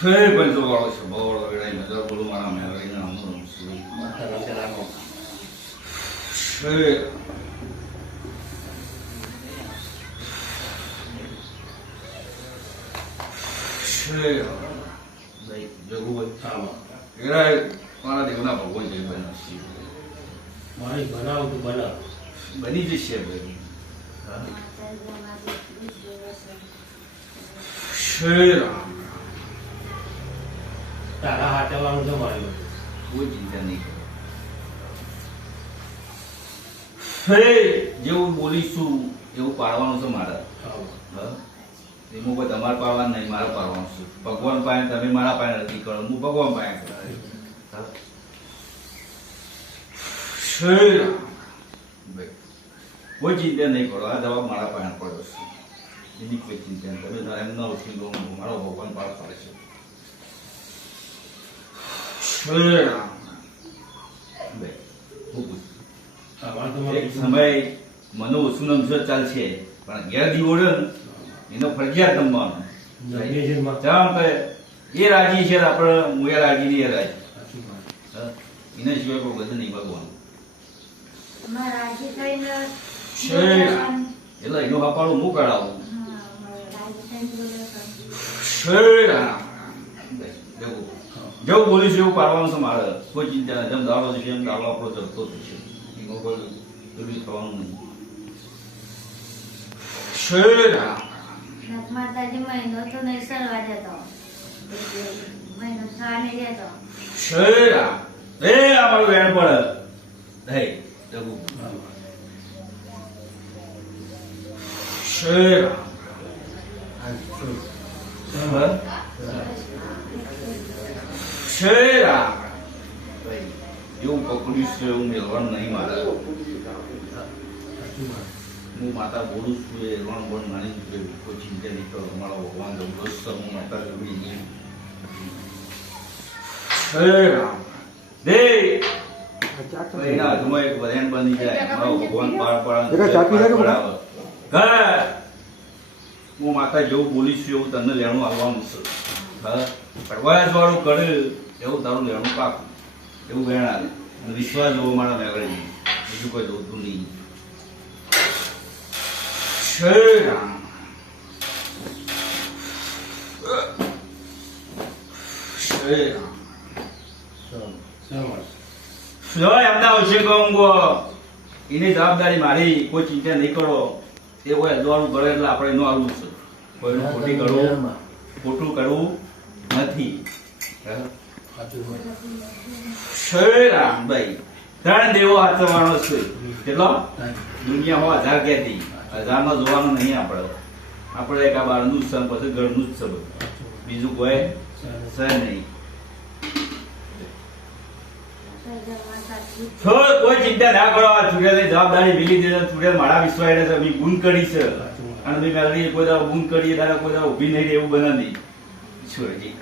Hey, bantu kalau sebor, kita ini dah belum mana mereka ini namun sih. Hey, hey, baik, jago baik. Kita mana di mana bawa je banyak sih. Mari bana untuk bana. Bani je sih bani. Hey, તારા હાથે વાળું તો મારી કોઈ ચિંતા નહીં કરો. હે જેવું બોલીશું એવું પાડવાનું છે મારે. હા એમાં કોઈ તમારે પાડવાનું નહીં, મારે પાડવાનું છે. ભગવાન પાસે તમે મારા પાસે નથી કરો, હું ભગવાન પાસે કરું. કોઈ ચિંતા નહીં કરો, આ જવાબ મારા પાસે પડ્યો છે. એની કોઈ ચિંતા નહીં, તમે એમ ન ઉઠી લો, મારો ભગવાન પાડ પાડે છે. એક સમય મને ઓછું નમશો ચાલશે પણ ઘેર દીવોડે એનો ફરજિયાત નમવાનો. એ રાજી છે આપણે હું એ રાજી નહીં, એ રાજી એના સિવાય કોઈ બધું નહીં ભગવાન. એટલે એનો હપાડો હું કરાવું. જેવું બોલીશ એવું પાડવાનું છે મારે, કોઈ ચિંતા નહીં. જેમ દાડો છે એમ દાડો આપણો ચડતો જ છે, એમાં કોઈ પેલું થવાનું નહીં. માતાજી મહિનો તો નહીં સરવા જતો, મહિનો થવા નહીં જતો. એ અમારું વેણ પડે. હે જગુ એવું પકડ્યું છે એવું મેળવાનું નહીં મારે. હું માતા બોલું છું એ રણ બોલ માની કોઈ ચિંતા નહીં કરો. મારો ભગવાન જબરદસ્ત હું માતા જરૂરી નહીં. એના હાથમાં એક વરેણ બની જાય, મારો ભગવાન પાર પાડે. હું માતા જેવું બોલીશ એવું તને લેણું આવવાનું છે. હા પડવાયા વાળું કરે એવું તારું લેણું પાકું એવું વેણ આવે. વિશ્વાસ જોવો મારા મેળવે બીજું કોઈ જોતું નહીં. એની જવાબદારી મારી, કોઈ ચિંતા નહીં કરો. એ કોઈ અજવાળું કરે એટલે આપણે એનું આવવું છે. કોઈનું ખોટી કરવું ખોટું કરવું નથી. રામભાઈ ત્રણ દેવો હાથવાનો છે. કેટલો દુનિયા 1000 ક્યાંથી 1000 માં જોવાનું નહીં. આપણે એક આ બહારનું જ છે, પછી ઘરનું જ છે, બીજું કોઈ છે નહીં. કોઈ ચિંતા ના કરો. ચૂડેલની જવાબદારી મિલી દે. ચૂડેલ મારા વિશ્વાસ છે, અમે ગુણ કરી છે અને મેં મેળવી કોઈ દાડો ગુણ કરીએ દાડો કોઈ દાડો ઊભી નહીં રહે એવું બને નહીં. છોડજી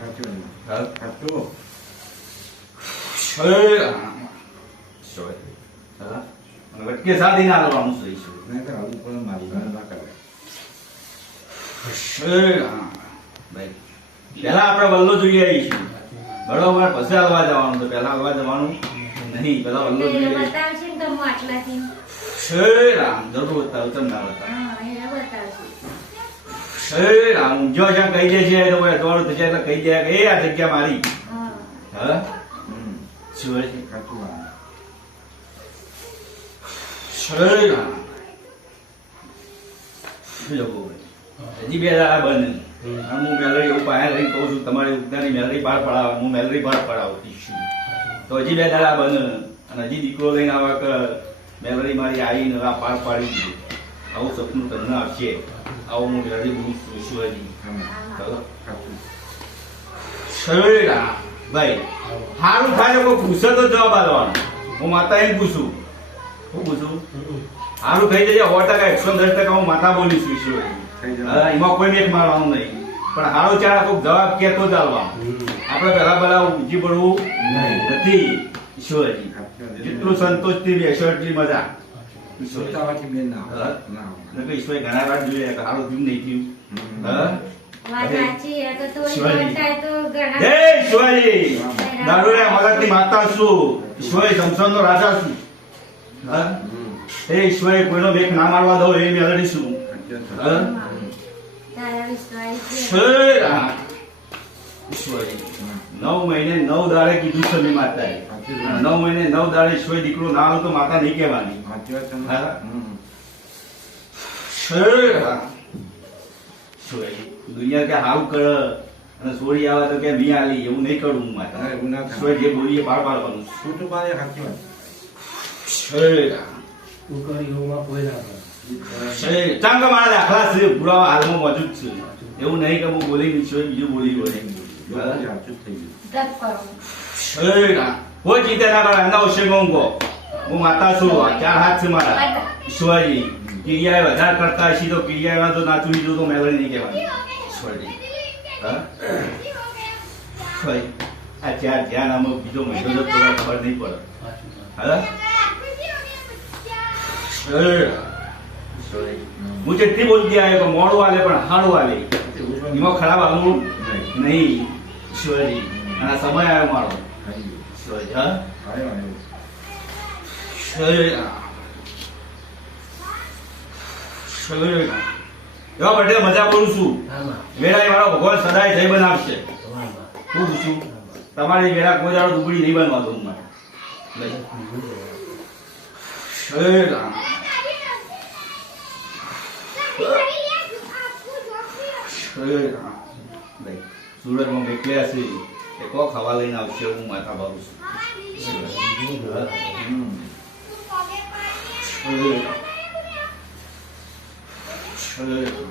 વટકે સાધી ના લેવાનું છે. પેલા આપણે વલ્લો જોઈ આવીશું બરોબર, પછી હલવા જવાનું છે. પેલા હલવા જવાનું નહીં, પેલા વલ્લો જોઈએ. બતાવશે ને તો હું આટલાથી રામ જરૂર બતાવું, તમને ના બતાવું. એને બતાવશે. રામ જો જ્યાં કહી દે છે તો દોડ થઈ જાય એટલે કહી દે કે એ આ જગ્યા મારી. હા શું છે હજી 2 દાડા બને. હું મેલરી એવું પાસે લઈને કહું છું તમારી ઉગતાની મેલરી બહાર પડાવ, હું મેલરી બહાર પડાવતી છું. તો હજી 2 દાડા બને અને હજી દીકરો લઈને આવે કે મેલરી મારી આવીને આ પાર પાડી દીધું. આવું સપનું તમને આવશે. આવું હું મેલરી બોલું છું હજી. ભાઈ સારું થાય કોઈ પૂછે તો જવાબ આપવાનો. હું માતા એમ પૂછું, હું પૂછું સારું થઈ જશે 100% 110% હું માતા બોલીશું છું. એમાં કોઈ એક મારવાનું નહીં, પણ સારો ચાર કોઈક જવાબ કે તો ચાલવાનું. આપણે પેલા પેલા ઊંચી પડવું નથી. ઈશ્વરજી જેટલું સંતોષથી બેસો એટલી મજા. ઈશ્વર ઘણા વાર જોઈએ સારું થયું નહીં થયું. વાત સાચી આ તો થોડી શિવાજી. ઘટાય તો ઘણા જય શિવાજી દારૂડિયા મગજની માતા છું ઈશ્વરી શમશાનનો રાજા છું હા? એ ઈશ્વરે કોઈનો બેક ના મારવા દો એ મેલડી છું હા? તારા વિશ્વાસ છે શ્રી રામ. ઈશ્વરી 9 મહિને 9 દાડે કીધું છે મેં માતાએ 9 મહિને 9 દાડે ઈશ્વરી દીકરો ના આવે તો માતા નહીં કહેવાની હા? શ્રી રામ. ઈશ્વરી દુનિયા કે હાવ કર અને સોરી આવે તો કે મી આલી એવું નહીં કરું હું માતા ઈશ્વરી જે બોલીએ પાર પાડવાનું શ્રી રામ. તું કરી એમાં કોઈ ના કરે. શ્રી ચાંગ મારા દાખલા છે પૂરા હાલમાં મોજૂદ છે એવું નહીં કે હું બોલી નહીં છું બીજું બોલી બોલે તપ કરો શ્રી રામ. કોઈ ચિંતા ના કરો એમના ઓછે કહો હું માતા છું આ 4 હાથ છે મારા ઈશ્વરી ક્રિયાએ વધારે કરતા હશી તો ક્રિયામાં તો નાચું લીધું તો મેળવી નહીં કહેવાની ઈશ્વરી હા? ઈશ્વરી, આ ધ્યાન આમાં બીજો મહિનો તો થોડા ખબર નહીં પડે સાચું વાત. હા? શ્રી રામ. ઈશ્વરી હું જેટલી બોલતી આવ્યો કે મોડું આલે પણ હાડું આલે એમાં ખરાબ આવવું નહીં ઈશ્વરી અને આ સમય આવ્યો મારો ઈશ્વરી હા? શ્રી રામ. શ્રી રામ. એવા બર્થડે મજા કરું છું આમાં વેળાએ વાળો ભગવાન સદાય જય બનાવશે આમાં. હું પૂછું તમારી વેળા કોઈ દાડો દુબળી નહીં બનવા દઉં મારે શ્રી રામ. શ્રી રામ. ભાઈ, સુરતમાં બેઠ્યા છે એ કો ખાવા લઈને આવશે હું માતા બાબુ છું શ્રી રામ. શ્રી રામ. શ્રી રામ.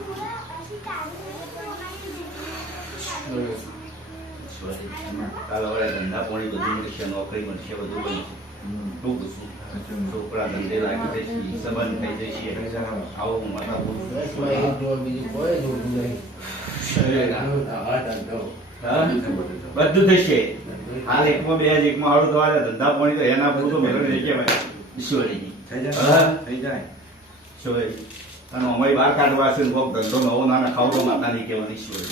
કાલે વડે ધંધા પાણી બધું મળશે નોકરી મળશે બધું બનશે હું પૂછું છોકરા ધંધે લાગી જશે સંબંધ થઈ જશે આવો હું માતા બોલું બસ માં એક જોડ બીજું કોઈ જોડું નહીં. શ્રી રામ. હા, ધંધો. હા? બધું થશે હાલ એકમાં બે જ એકમાં હાડું થવા ધંધા પાણી તો એના પૂરું તો મેળવી નહીં કહેવાય ઈશ્વરી હા? ઈશ્વરી અને અમારી બહાર કાઢવા છે કોક ધંધો નવો નાના ખાવ તો માતા નહીં કહેવાની ઈશ્વરી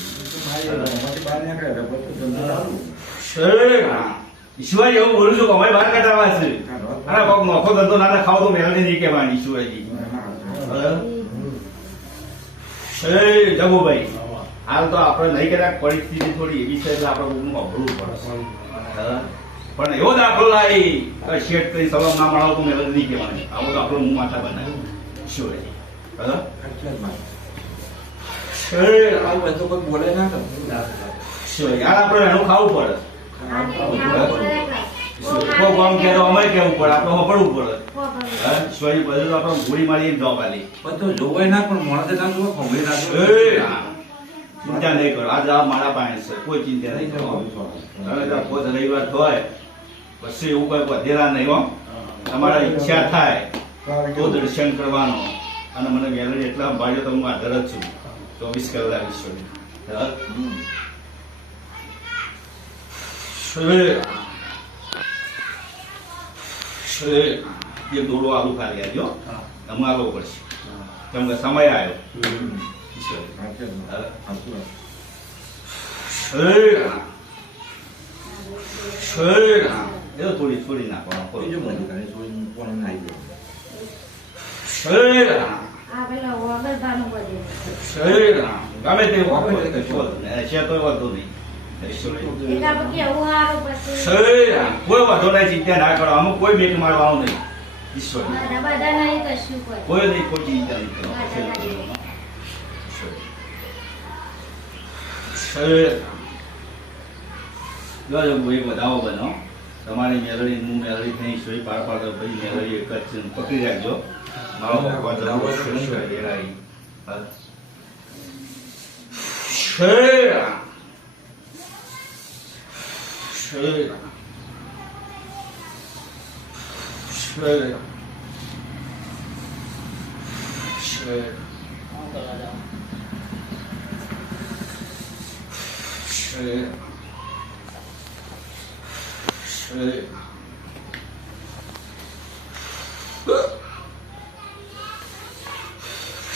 શ્રી રામ. ઈશ્વરી એવું બોલું છું કે અમારી બહાર કાઢવા છે અને કોક નોખો ધંધો નાના ખાવ તો મેળવી નહીં કહેવાની ઈશ્વરી શ્રી જગુભાઈ આમાં. હાલ તો આપણે નહીં કદાચ પરિસ્થિતિ થોડી એવી છે એટલે આપણે બહુ અઘરું પડે હા? પણ એવો દાખલો લાવી કે શેઠ કઈ સવાલ ના મળાવ તો મેળવી નહીં કહેવાની આવો તો આપણો હું માથા બનાવ્યું ઈશ્વરી હા? શ્રી રામ. શ્રી યાર આપણે એનું ખાવું પડે કોઈ કામ કે તો અમે કેવું પડે આપણે હોપડવું પડે હા? ઈશ્વરી બધું તો આપણે ગોળી મારી જવાબ આલી એ રામ. ચિંતા નહીં કરો આ જવાબ મારા પાસે છે કોઈ ચિંતા નહીં કરો હવે તો પોત રવિવાર થાય પછી એવું કઈ વધેલા નહીં હો તમારા ઈચ્છા થાય તો દર્શન કરવાનો અને મને ગેલેરી એટલા ભાઈઓ તો હું હાજર જ છું 24 કલાક ઈશ્વરી હા? શ્રી રામ. શ્રી રામ. એક દોડો આલુ ખાલી આવ્યો હા. અમારો પડશે કેમ કે સમય આવ્યો ઈશ્વરી શ્રી રામ. શ્રી રામ. એ તો થોડી થોડી નાખવાનો શ્રી રામ. આ પેલો વગર ભાનું બધે શ્રી રામ. ગમે તે વાપરે કશો છે તો વાંધો નહીં ઈશ્વરી. એક આપણે કેવું હારું પછી શ્રી રામ. કોઈ વાંધો નહીં ચિંતા ના કરો અમુક કોઈ બેટ મારવાનું નહીં ઈશ્વરી બધા નહીં કશું કોઈ કોઈ નહીં કોઈ ચિંતા નહીં કરો શ્રી રામ. જો ભાઈ વધાવો બનો તમારી મેલડી હું મેલડી થઈ ઈશ્વરી પાર પાડતો પછી મેલડી એક જ છે પકડી રાખજો મારો ભગવાન જતો શ્રી રામ. શ્રી રામ. શ્રી રામ. શ્રી રામ. શ્રી રામ. શ્રી રામ. શ્રી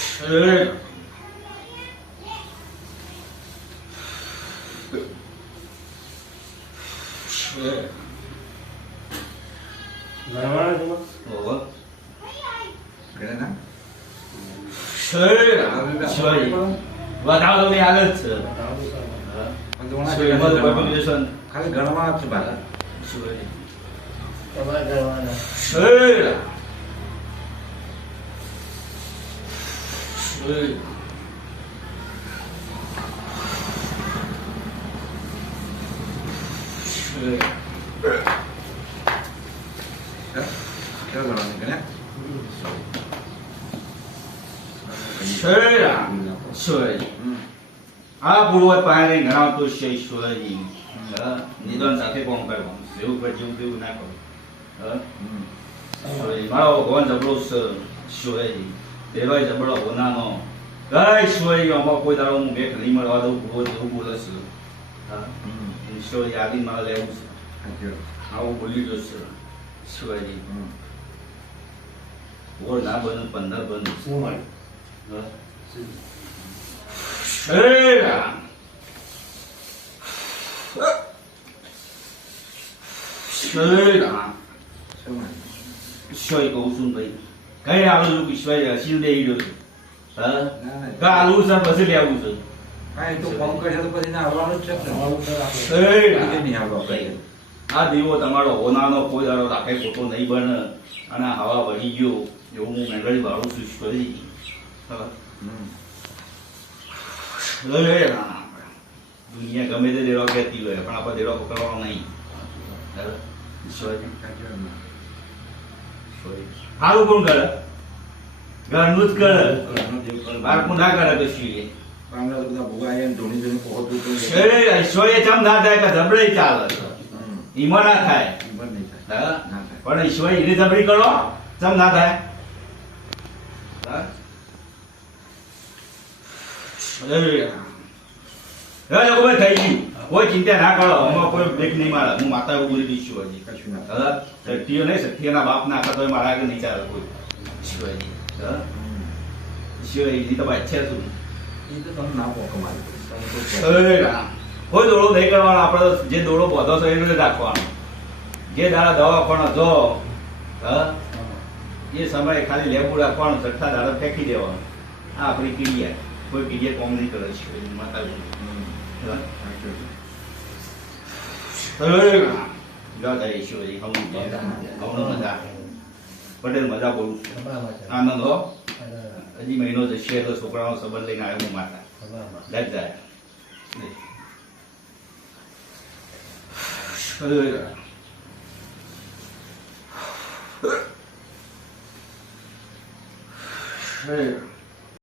શ્રી ગણવાના છો માં? ઓહો. કરે ના શ્રી રામ. શ્રી. વધારો ની હાલત છે. બતાવો સર. હા. પણ ધોણા શ્રી જેટલા મધ ગણવાના. population. ખાલી ગણવાના જ છે બાકી. શ્રી. તમારે ગણવાના. શ્રી રામ. શ્રી. શ્રી. કેવા ગણવાની ગણ્યા? શ્રી રામ. શ્રી. આ પૂર્વજ પાસે ગણાવતો છે ઈશ્વરજી. હા. નિદાન સાથે કોમ કરવાનું જેવું પર જેવું તેવું ના કરો. હા. ઈશ્વરજી. મારો ભગવાન જબરો છે ઈશ્વરજી. તેરોય જબરો હોનાનો. જય ઈશ્વરજી. આમાં કોઈ દાડો હું ભેખ નહીં મળવા દઉં. પૂર્વજ એવું બોલે છે. હા. ઈશ્વરજી આદિ મારે લેવું છે. આવું બોલી દો છે ઈશ્વરજી. ઓર ના બને 15 બને. શું મળ્યું? હા. શ્રી રામ. શ્રી રામ. શું માને? ઈશ્વર કહું છું ભાઈ કઈ આવું છું ઈશ્વર હસીને દઈ ગયો છું. હા ના, ના. કા આલુ છે પછી લેવું છે. હા, એ તો ફોન કરશે તો પછી ના આવવાનું જ છે ને. ગણવાનું સર આપણે. શ્રી બીજે રામ. નહીં આવવા આપણે. આ દીવો તમારો હોનાનો કોઈ દાડો રાખે ખોટો નહીં બને અને આ હવા વળી ગયો એવું હું મેંગળી વાળું છું ઈશ્વરજી. હા. શ્રી રામ. દુનિયા ગમે તે દેરો કહેતી હોય પણ આપણે દેરો પકડવાનો નહીં. હા. ઈશ્વરજી. સારું કોણ કરે ઘરનું જ કરે બાળકું ના કરે કશું એ. ગામના તો બધા ભૂગા આયા ને ધોની ધોની પહોંચવું તો ઈશ્વરે ચમ ના થાય કે જબડે ચાલે ઈમાં ના થાય. બંધ નહીં થાય. હા? ના થાય. પણ ઈશ્વર એની જબડી કરો ચમ ના થાય. હા? હવે લોકો ભાઈ થઈ ગયું કોઈ ચિંતા ના કરો આમાં કોઈ બ્રેક નહીં મારે હું માતા એવું બોલી દઈશ ઈશ્વરજી. કશું ના થાય. હા? શક્તિઓ નહીં શક્તિઓના બાપ ના કરતો હોય મારા આગળ નહીં ચાલે કોઈ ઈશ્વરજી. હા? ઈશ્વર એની તો ઈચ્છા શું એ તો તમને ના પોકો મારી પડે. તમે તો કહો. અરે રામ. કોઈ દોડો નહીં કરવાનો આપણે જે દોડો બધો છે એને રાખવાનો જે દાડા દવાખાનો જો હા એ સમયે ખાલી લેબુ રાખવાનું છઠ્ઠા દાડા ફેંકી દેવાનું આ આપણી ક્રિયા કોઈ ક્રિયા કોમ નહીં કરે છે માતા હા? અરે રામ. જય જય ઈશ્વરી હમણાં મજા પટેલ મજા બોલું છું ખભામાં છે. આનંદ હો ખભામાં. હજી મહિનો જશે તો છોકરાનો સંબંધ લઈને આવ્યો હું માતા ખભામાં. લજ જાય અરે રામ. અરે રામ.